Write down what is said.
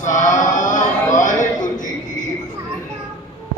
Side.